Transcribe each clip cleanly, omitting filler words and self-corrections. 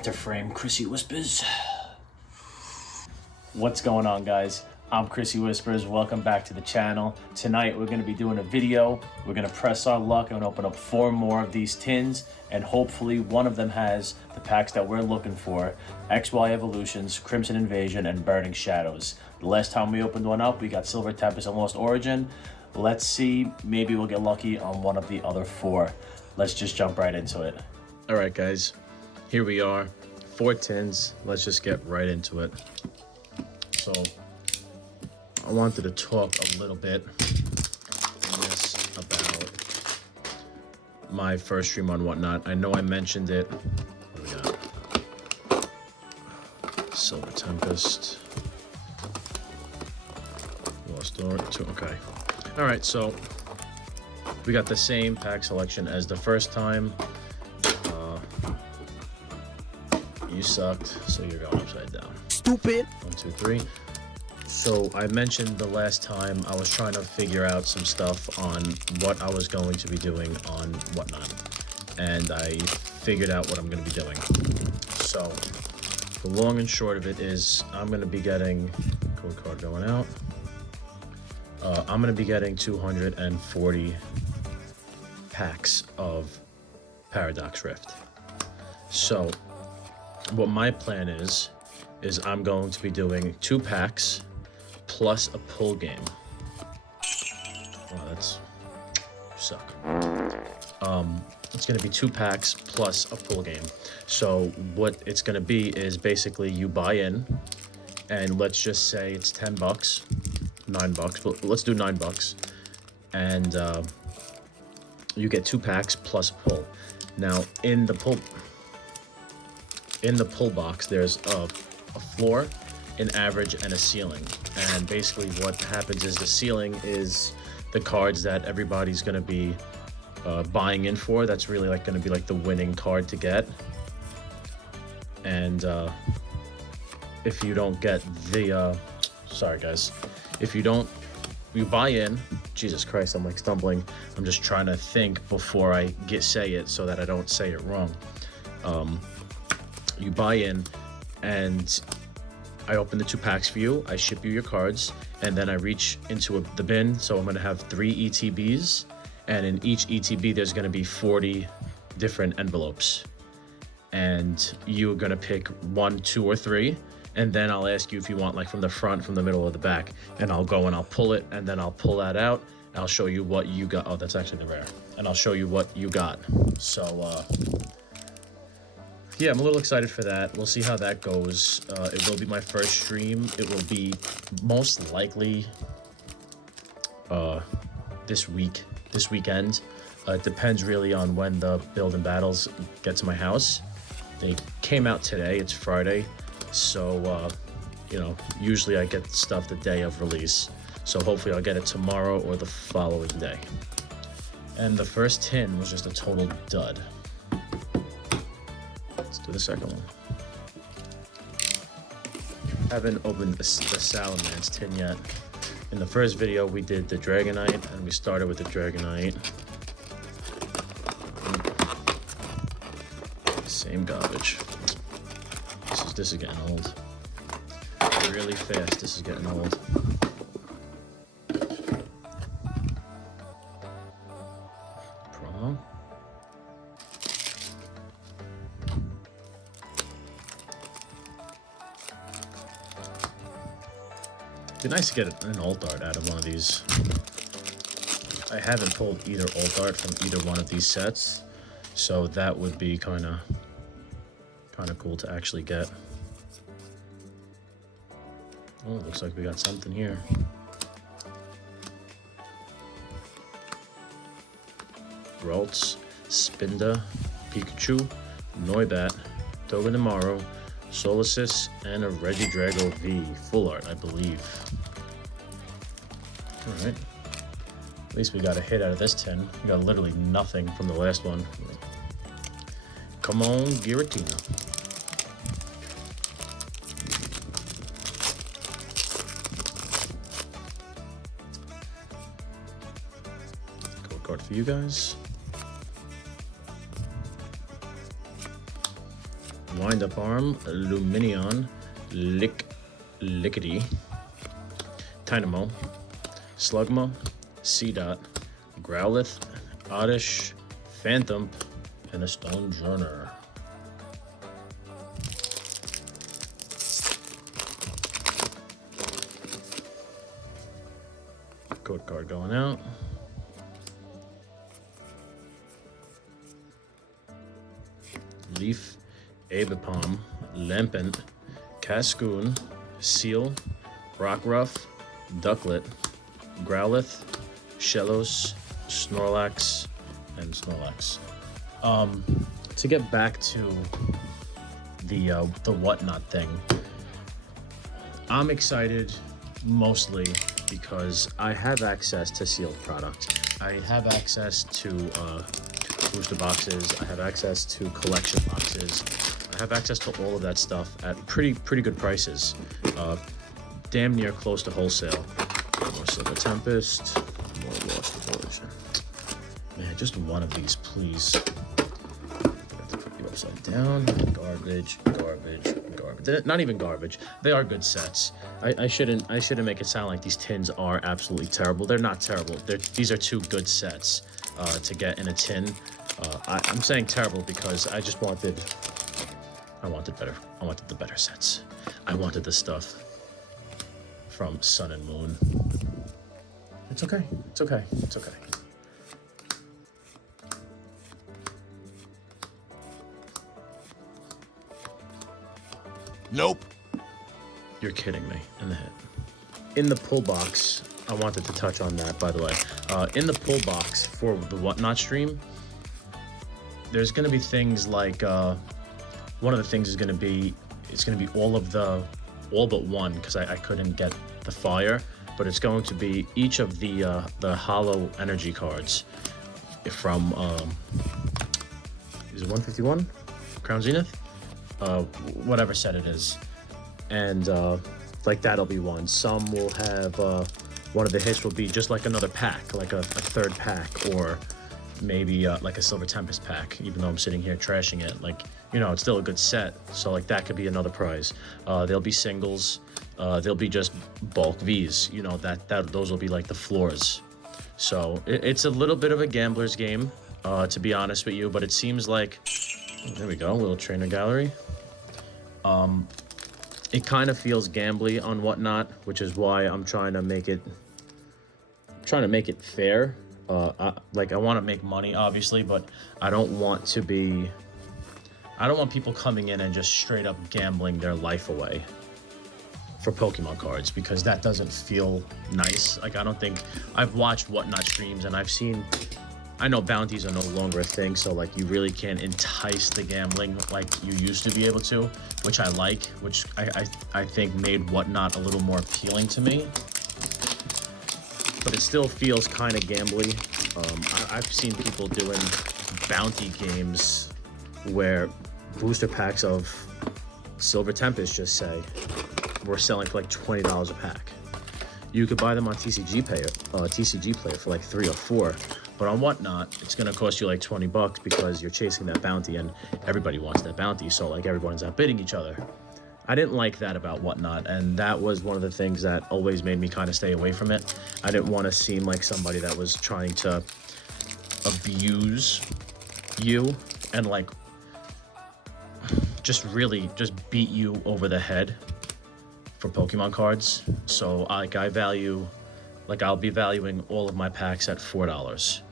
center frame, Chrissy Whispers. What's going on, guys? I'm Chrissy Whispers. Welcome back to the channel. Tonight we're going to be doing a video. We're going to press our luck and open up 4 more of these tins, and hopefully one of them has the packs that we're looking for: XY Evolutions, Crimson Invasion, and Burning Shadows. The last time we opened one up, we got Silver Tempest and Lost Origin. Let's see, maybe we'll get lucky on one of the other 4. Let's just jump right into it. All right, guys, here we are, 4 tins. Let's just get right into it. So I wanted to talk a little bit in this about my first stream on Whatnot. I know I mentioned it. What do we got? Silver Tempest. Lost Origin. Okay. All right, so we got the same pack selection as the first time. You sucked, so you're going upside down. Stupid. 1, 2, 3. So I mentioned the last time I was trying to figure out some stuff on what I was going to be doing on Whatnot, and I figured out what I'm going to be doing. So the long and short of it is I'm going to be getting code card going out. I'm going to be getting 240 packs of Paradox Rift. So what my plan is I'm going to be doing 2 packs plus a pull game. Wow, that's suck. It's going to be 2 packs plus a pull game. So what it's going to be is basically you buy in, and let's just say it's $10, $9, but let's do $9, and you get 2 packs plus a pull. Now in the pull box, there's a floor, an average, and a ceiling. And basically what happens is the ceiling is the cards that everybody's going to be buying in for. That's really like going to be like the winning card to get. And if you don't get the sorry guys, if you buy in, Jesus Christ, I'm like stumbling. I'm just trying to think before I say it so that I don't say it wrong. You buy in, and I open the 2 packs for you. I ship you your cards, and then I reach into the bin. So I'm going to have 3 ETBs, and in each ETB there's going to be 40 different envelopes, and you're going to pick 1, 2, or 3, and then I'll ask you if you want like from the front, from the middle, or the back, and I'll go and I'll pull it, and then I'll pull that out. I'll show you what you got. Oh, that's actually the rare. And I'll show you what you got. So yeah, I'm a little excited for that. We'll see how that goes. It will be my first stream. It will be most likely this weekend. It depends really on when the build and battles get to my house. They came out today. It's Friday, so you know, usually I get stuff the day of release. So hopefully I'll get it tomorrow or the following day. And the first tin was just a total dud. Let's do the second one. Haven't opened the Salamence tin yet. In the first video we did the Dragonite, and we started with the Dragonite. Same garbage. This is getting old. Really fast, this is getting old. Promo. It'd be nice to get an alt art out of one of these. I haven't pulled either alt art from either one of these sets, so that would be kind of cool to actually get. Oh, looks like we got something here. Ralts, Spinda, Pikachu, Noibat, Togedemaru, Solasis, and a Regidrago V. Full art, I believe. Alright. At least we got a hit out of this tin. We got literally nothing from the last one. Come on, Giratina. Code card for you guys. Wind Up Arm, Luminion, Lickety, Dynamo, Slugma, C-Dot, Growlithe, Oddish, Phantom, and a Stonejourner. Code card going out. Leaf, Abipom, Lampent, Cascoon, Seal, Rockruff, Ducklet, Growlithe, Shellos, Snorlax, and Snorlax. To get back to the WhatNot thing, I'm excited mostly because I have access to sealed product. I have access to booster boxes. I have access to collection boxes. I have access to all of that stuff at pretty good prices. Damn near close to wholesale. More Silver Tempest, more Lost Evolution. Man, just one of these, please. I have to put you upside down. Garbage, garbage, garbage. They're not even garbage. They are good sets. I shouldn't make it sound like these tins are absolutely terrible. They're not terrible. These are two good sets to get in a tin. I'm saying terrible because I wanted better. I wanted the better sets. I wanted the stuff from Sun and Moon. It's okay. It's okay. It's okay. Nope. You're kidding me. In the head. In the pull box, I wanted to touch on that, by the way. In the pull box for the WhatNot stream, there's going to be things like, one of the things is going to be, it's going to be all but one, because I couldn't get the fire, but it's going to be each of the hollow energy cards from, is it 151? Crown Zenith? Whatever set it is. And like that'll be one. Some will have, one of the hits will be just like another pack, like a third pack, or maybe like a Silver Tempest pack, even though I'm sitting here trashing it. Like, you know, it's still a good set, so like that could be another prize. There'll be singles, there'll be just bulk Vs, you know, those will be like the floors. So it's a little bit of a gambler's game, to be honest with you, but it seems like, oh, there we go, a little trainer gallery. It kind of feels gambly on WhatNot, which is why I'm trying to make it fair. I want to make money, obviously, but I don't want people coming in and just straight up gambling their life away for Pokemon cards, because that doesn't feel nice. Like, I don't think, I've watched WhatNot streams and I know bounties are no longer a thing, so like you really can't entice the gambling like you used to be able to, which I like, which I think made WhatNot a little more appealing to me. But it still feels kind of gambly. I've seen people doing bounty games where booster packs of Silver Tempest, just say, were selling for like $20 a pack. You could buy them on TCG Player for like 3 or 4. But on WhatNot, it's gonna cost you like 20 bucks because you're chasing that bounty and everybody wants that bounty, so like everyone's outbidding each other. I didn't like that about WhatNot, and that was one of the things that always made me kind of stay away from it. I didn't want to seem like somebody that was trying to abuse you and like just beat you over the head for Pokemon cards. So like I'll be valuing all of my packs at $4.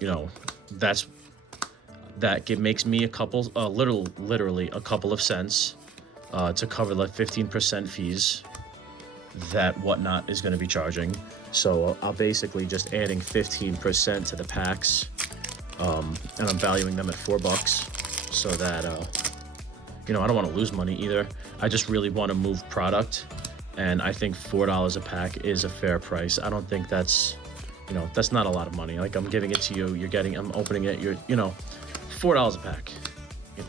You know, that makes me literally a couple of cents to cover the 15% fees that WhatNot is going to be charging. So I'll basically just adding 15% to the packs, and I'm valuing them at $4, so that you know, I don't want to lose money either. I just really want to move product, and I think $4 a pack is a fair price. I don't think that's, you know, that's not a lot of money. Like, I'm giving it to you, I'm opening it, you know, $4 a pack. You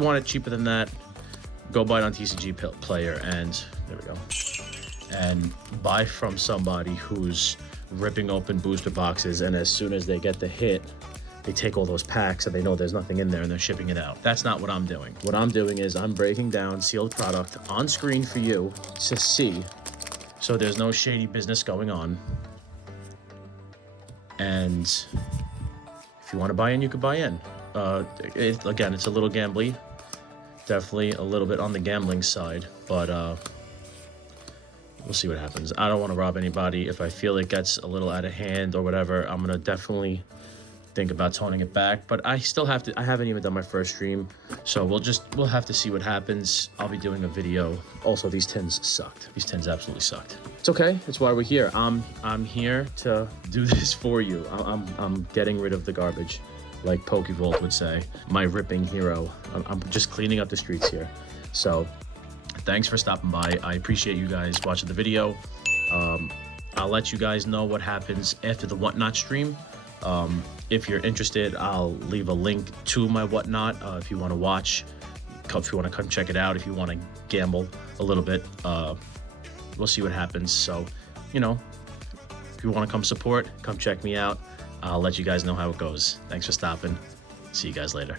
want it cheaper than that, go buy it on TCG Player, and there we go. And buy from somebody who's ripping open booster boxes, and as soon as they get the hit, they take all those packs and they know there's nothing in there and they're shipping it out. That's not what I'm doing. What I'm doing is I'm breaking down sealed product on screen for you to see, so there's no shady business going on. And if you want to buy in, you could buy in. Again, it's a little gambly, definitely a little bit on the gambling side, but we'll see what happens. I don't want to rob anybody. If I feel it gets a little out of hand or whatever, I'm gonna definitely think about toning it back. But I still have to. I haven't even done my first stream, so we'll have to see what happens. I'll be doing a video. Also, these tins sucked. These tins absolutely sucked. It's okay. That's why we're here. I'm here to do this for you. I'm getting rid of the garbage, like Pokevolt would say. My ripping hero. I'm just cleaning up the streets here. So thanks for stopping by. I appreciate you guys watching the video. I'll let you guys know what happens after the WhatNot stream. If you're interested, I'll leave a link to my WhatNot if you want to watch, if you want to come check it out, if you want to gamble a little bit. We'll see what happens. So, you know, if you want to come support, come check me out. I'll let you guys know how it goes. Thanks for stopping. See you guys later.